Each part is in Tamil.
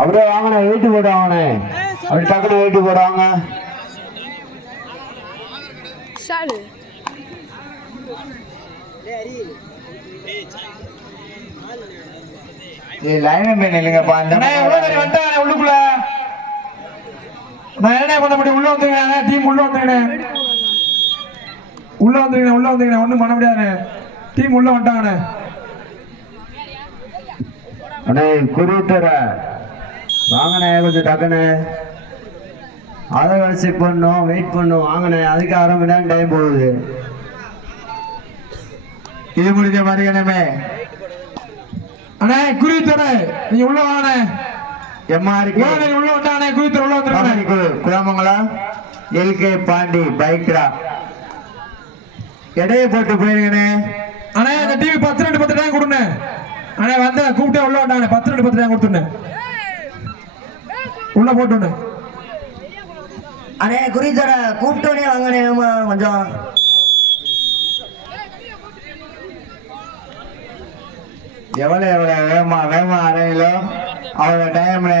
அப்படியே வாங்கின வெயிட்டு போடுவாங்கண்ணே. அப்படி டக்குனு வெயிட்டு போடுவாங்க. லைன் இல்லைங்கப்பா. உள்ளுக்குள்ள நான் என்ன பண்ண முடியும்? உள்ள வந்துருங்க டீம், உள்ள வந்துருங்க, உள்ள வந்துருங்க, உள்ள வந்துருங்க. ஒண்ணும் பண்ண முடியாது. டீம் உள்ள வந்துட்டாங்கண்ணே. அண்ணே குருத்தர வாங்கண்ணே, கொஞ்சம் டக்குன்னு அதை வச்சு பண்ணும், வெயிட் பண்ணும். வாங்கண்ணே, அதுக்கு அரை மணி நேரம் டைம் போகுது. இது முடிஞ்ச மாதிரி என்னமே அண்ணே குருத்தர நீங்க உள்ள வாங்கண்ணே. எம்ஆர் உள்ள வந்தானே. குருத்தர உள்ள வந்துருக்கானே. குலமங்கலம் எல்கே பாண்டி பைக்ரா எடையை போட்டு போயிருங்கண்ணே. அண்ணே இந்த டிவி 10 டைம் கொடுங்க. அண்ணே வந்த கூப்பிட்டே உள்ள வந்தானே. 10 டைம் கொடுத்துருந்தேன். உள்ள போட்டு அண்ணே குறித்தர கூப்பிட்டோனே வாங்கண்ணே. கொஞ்சம் எவ்வளவு வேகமா வேகமா அடையிலோ அவ்வளோ டைம்ல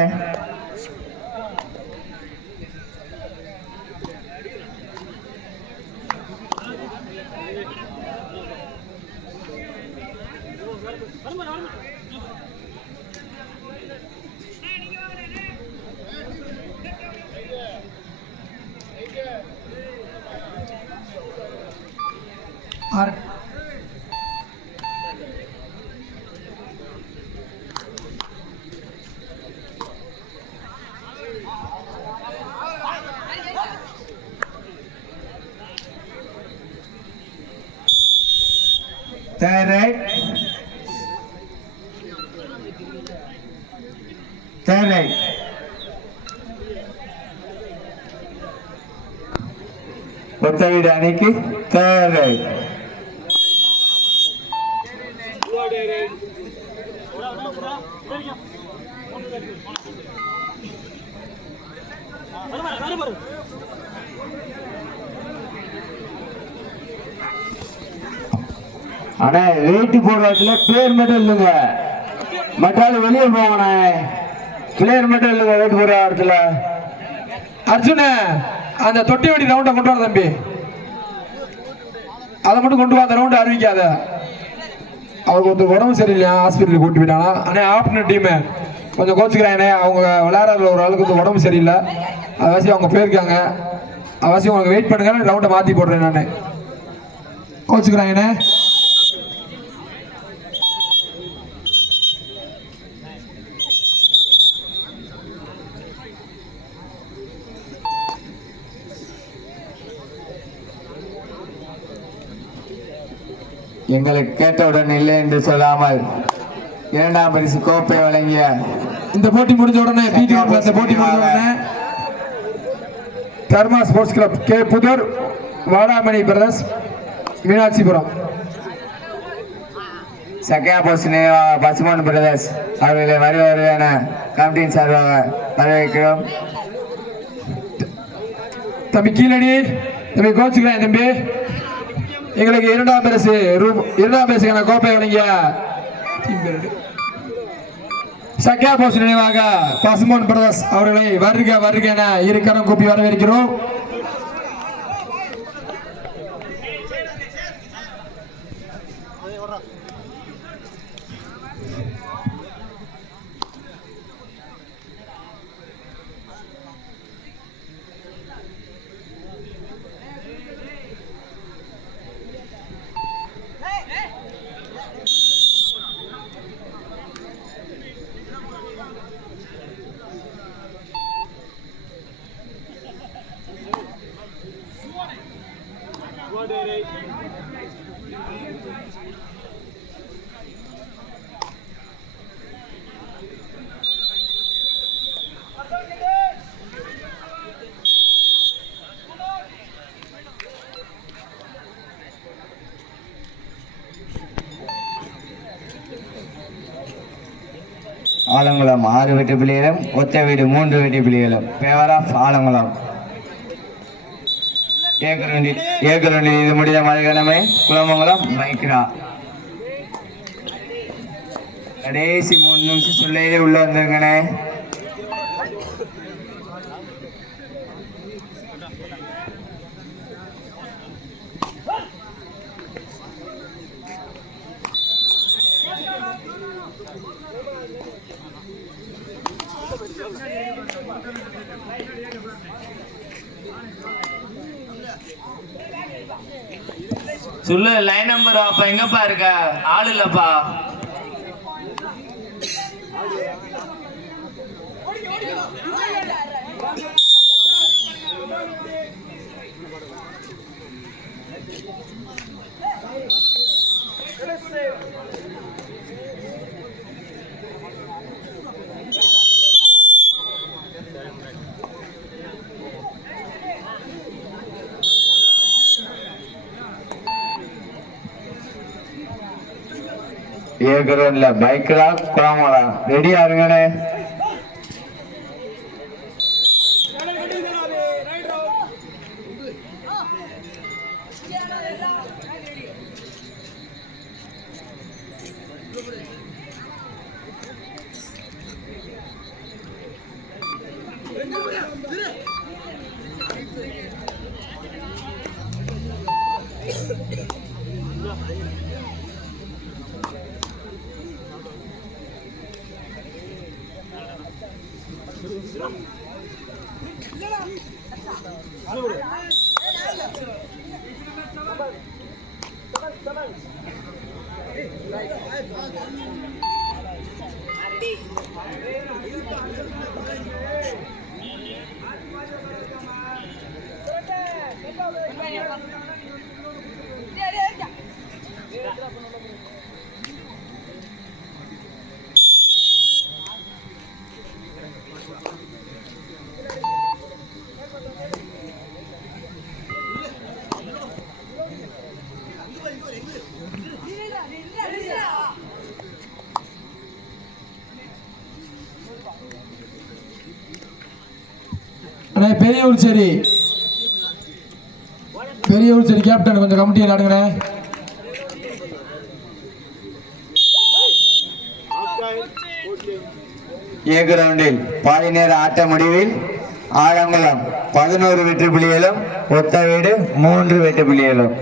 third right, third right. కొత్త వీడానికి third right. அண்ணே வெயிட்டு போடுறதுல பிளேயர் மட்டும் இல்லைங்க, மற்றாலும் வெளியே போங்கண்ணே. பிளேயர் மட்டும் இல்லைங்க வெயிட்டு போடுற இடத்துல. அர்ஜுன அந்த தொட்டி வடி ரவுண்டை கொண்டு வர தம்பி, அதை மட்டும் கொண்டு வா. அந்த ரவுண்டை அறிவிக்காத. அவருக்கு கொஞ்சம் உடம்பு சரியில்லையா, ஹாஸ்பிட்டலுக்கு கூட்டி போயிட்டானா. அண்ணே ஆப்டர்நூன் டீமு கொஞ்சம் கோச்சுக்கிறாங்கண்ணே. அவங்க விளையாடுற ஒரு ஆளுக்கு கொஞ்சம் உடம்பு சரியில்லை, அவசியம் அவங்க போயிருக்காங்க. அவசியம் உங்களுக்கு வெயிட் பண்ணுங்க, ரவுண்டை மாற்றி போடுறேன் நான். கோச்சுக்கிறாங்கண்ணே. எங்களுக்கு கேட்டவுடன் இல்லை என்று சொல்லாமல் 2ஆம் பரிசு கோப்பை வழங்கிய இந்த போட்டி முடிஞ்ச உடனே இந்த போட்டி முடிஞ்ச உடனே Karma sports club K Pudur, Vadamani brothers, Meenakshipuram, சக்கியா போஸ் பசுமன் பிரதர்ஸ் அவர்களை வருவான கமிட்டியின் சார்பாக வரவேற்கிறோம். தம்பி கீழடி தம்பி கோச்சுக்கிறேன் தம்பி. எங்களுக்கு 2ஆம் பரிசுக்கான கோப்பை வழங்கிய சக்கியா போஸ் நினைவாக பசுமோன் பிரதர்ஸ் அவர்களை வருக என இருக்கரம் கூப்பி வரவேற்கிறோம். ஆலங்குளம் 6 வெற்றி புள்ளிகளும், ஒத்த வீடு 3 வெற்றி புள்ளிகளும். Paver of Alangulam. ஏக்கரண்டி இது முடிந்த மலைகணமே குலமங்கலம் பைக்ரா. கடைசி 3 நிமிஷம் சொல்லையிலே உள்ள வந்துருங்கண்ணே. சொல்லு லைன் நம்பர் அப்ப எங்கப்பா இருக்க? ஆள் இல்லப்பா. ஏ பைக்கா குழாமலா ரெடியா இருங்கண்ணே. அண்ணே பெரியவர் சரி கேப்டன் கொஞ்சம் கமிட்டி விளையாடுங்கண்ணே. ஏ கிரவுண்டில் பாதி நேர ஆட்ட முடிவில் ஆலங்குளம் 11 வெற்றி புள்ளிகளும், ஒத்த வீடு 3 வெற்றி புள்ளிகளும்.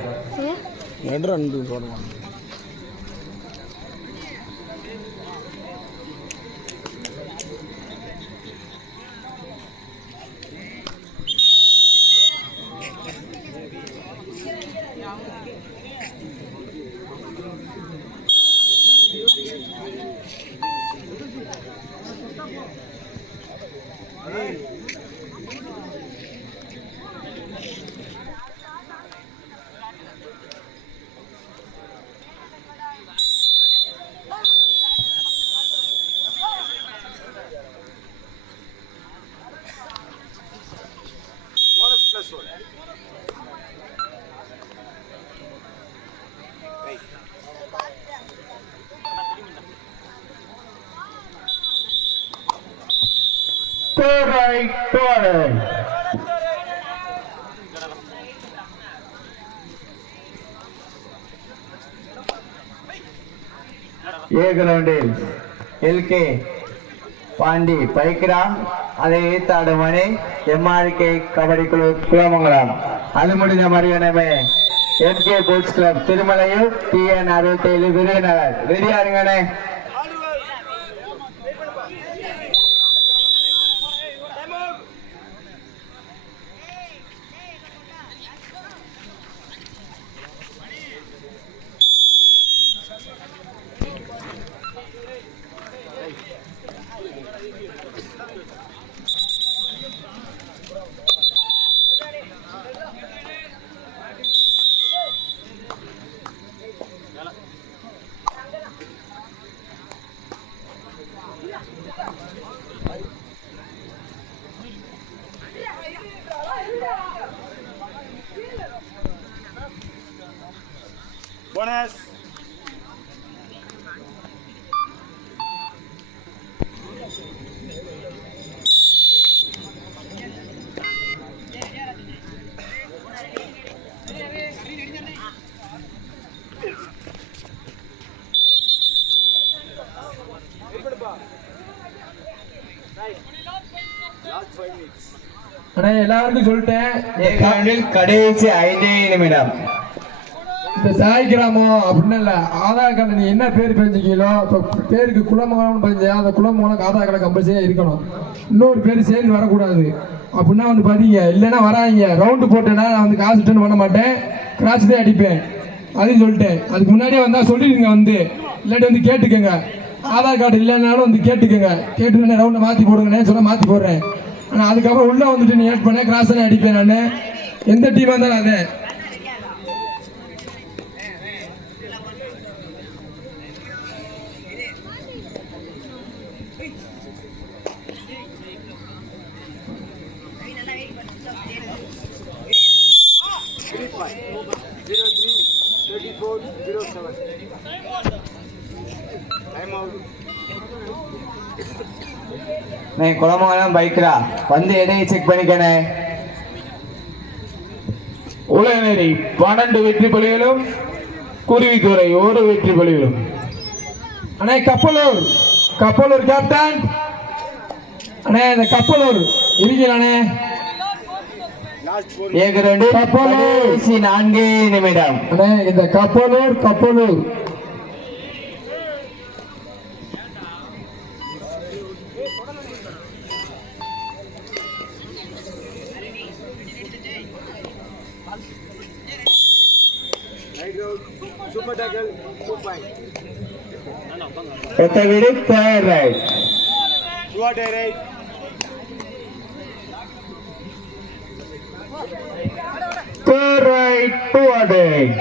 ஏ கிரவுண்டில் எல்கே பாண்டி பைக்ரா, அதை ஈத்தாடு மணி எம்ஆர்கே கபடி குழு குலமங்கலம், அது முடிந்த மறுகணமே MK sports club Thirumalaiyur TN 67 Virudhunagar. ரெடியா இருங்கண்ணே. Buenas. அண்ணே எல்லாருக்கும் சொல்லிட்டேன், கடைசி 5 நிமிடம். இந்த சாய் கிராமம் அப்படின்னு இல்லை, ஆதார் கார்டு நீ என்ன பேர் பதிஞ்சிக்கலோ, இப்போ பேருக்கு குலமங்கலம்னு பதிஞ்சா அந்த குலமங்கலம் ஆதார் கார்டு கம்பல்சரியாக இருக்கணும். இன்னொரு பேர் சேர்ந்து வரக்கூடாது அப்படின்னா வந்து பார்த்தீங்க. இல்லைன்னா வராங்க ரவுண்டு போட்டேன்னா நான் வந்து காசு ரிட்டர்ன் பண்ண மாட்டேன், கிராஸ் தான் அடிப்பேன் அப்படின்னு சொல்லிட்டேன். அதுக்கு முன்னாடியே வந்தால் சொல்லிடுங்க வந்து, இல்லாட்டி வந்து கேட்டுக்கோங்க. ஆதார் கார்டு இல்லைனாலும் வந்து கேட்டுக்கோங்க. கேட்டுக்கிட்டே ரவுண்டை மாற்றி போடுங்கண்ணே சொன்னால் மாற்றி போடுறேன். ஆனால் அதுக்கப்புறம் உள்ளே வந்துட்டு நீ ஏட் பண்ணேன் கிராஸ் தானே அடிப்பேன். நான் எந்த டீமாக இருந்தாலும் அதே குளமங்கலம் பைக்ரா வந்து எடையை செக் பண்ணிக்கணே. உலகநேரி 12 வெற்றி புள்ளிகளும், குருவித்துறை 1 வெற்றி புள்ளிகளும். அண்ணே கப்பலூர் கேப்டன் அண்ணே, இந்த கப்பலூர் இருக்கீங்களாண்ணே? கடைசி 4 நிமிடம். அண்ணே இந்த Kappalur Otha Veedu third right. Third right toward right.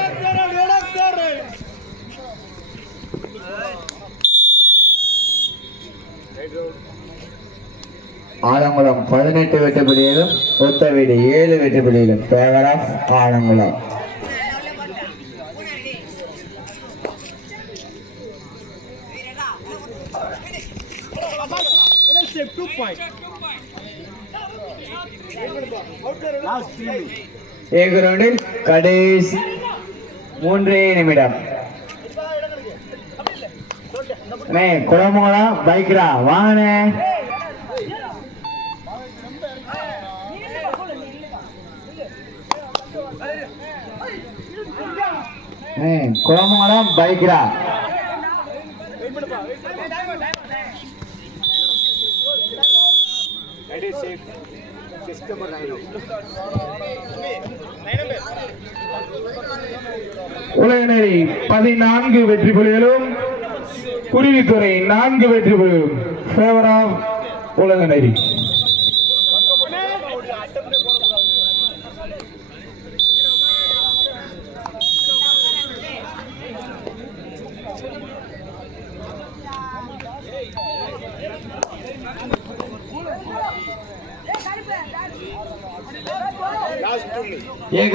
Alangulam 18 வெற்றி புள்ளிகளும், ஒத்த வீடு 7 வெற்றி புள்ளிகளும். Favour of Alangulam. ரவுண்டில் கடைசி 3 நிமிடம். குளமங்கலம் பைக்ரா வாங்கண்ணே. குளமங்கலம் பைக்ரா உலகநேரி 14 வெற்றி புள்ளிகளும், குருவித்துறை 4 வெற்றி புள்ளிகளும். Favour of Ulaganeri.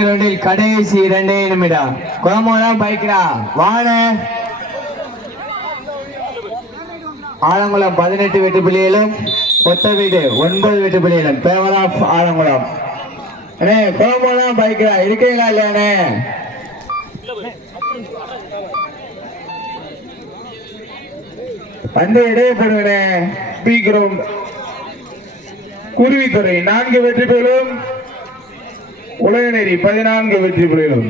ரவுண்டில் கடைசி 2 நிமிடம். குளமங்கலம் பைக்ரா வாங்க. ஆலங்குளம் 18 வெற்றி புள்ளிகளும், ஒத்த வீடு 9 வெற்றி புள்ளிகளும். Favour of Alangulam. அண்ணே குளமங்கலம் பைக்ரா இருக்கீங்களா இல்லையாண்ணே? வந்து இடையே போடுங்கண்ணே. பி கிரவுண்ட் குருவித்துறை 4 வெற்றி புள்ளிகளும், உலகநேரி 14 வெற்றி புள்ளிகளும்.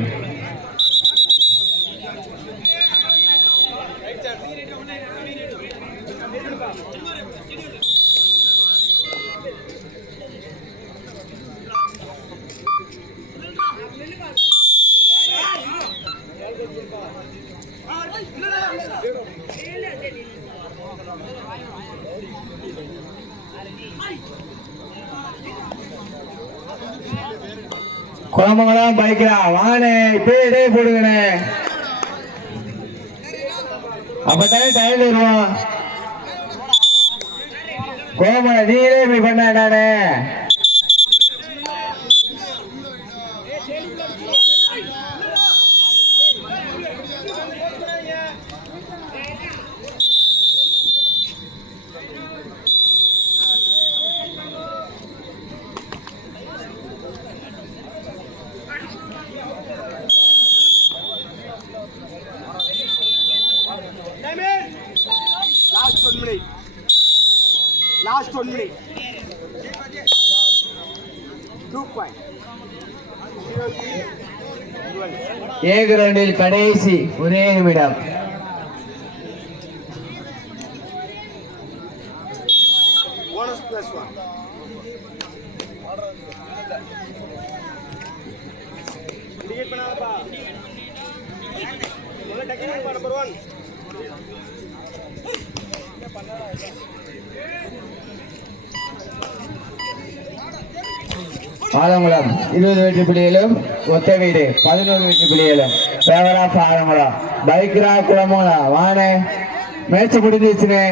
குளமங்கலம் பைக்ரா வாங்கண்ணே. இப்போ இடையே போடுங்கண்ணே. அப்பதான் டைம் வருவோம். குளமங்கலம் நீங்களே இப்படி பண்ணாடானே. Last 1 minute. 2 point. ரவுண்டில் கடைசி 1 நிமிடம். Bonus plus 1. Indicate பண்ணாதப்பா. முதல்ல டக்கிங் பண்ண நம்பர் 1. ஆலங்குளம் 20 வெற்றி புள்ளிகளும் ஒத்த வீடு 11 வெற்றி புள்ளிகளும் ஃபேவர் ஆஃப் ஆலங்குளம். பைக்ரா குளமோலா வானே மேட்ச் முடிஞ்சிச்சுனே.